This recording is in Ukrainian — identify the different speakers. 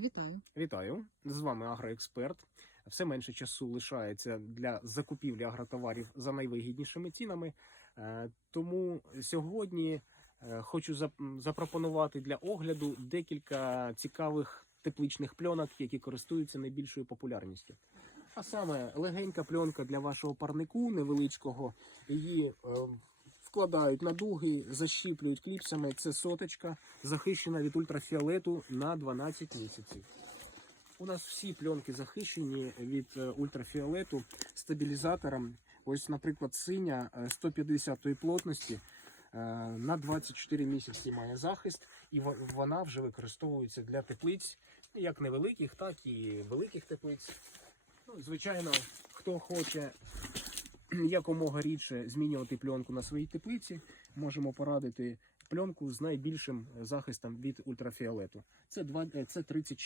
Speaker 1: Вітаю.
Speaker 2: Вітаю! З вами Агроексперт. Все менше часу лишається для закупівлі агротоварів за найвигіднішими цінами. Е, Тому сьогодні е, хочу запропонувати для огляду декілька цікавих тепличних пленок, які користуються найбільшою популярністю. А саме легенька пленка для вашого парнику невеличкого. Її е, вкладають на дуги, защіплюють кліпсами. Це соточка, захищена від ультрафіолету на 12 місяців. У нас всі пленки захищені від е, ультрафіолету стабілізатором. Ось, наприклад, синя е, 150 плотності е, на 24 місяці має захист, і вона вже використовується для теплиць, як невеликих, так і великих теплиць. Ну, звичайно, хто хоче якомога рідше змінювати пленку на своїй теплиці, можемо порадити пленку з найбільшим захистом від ультрафіолету. Це два- е, це 36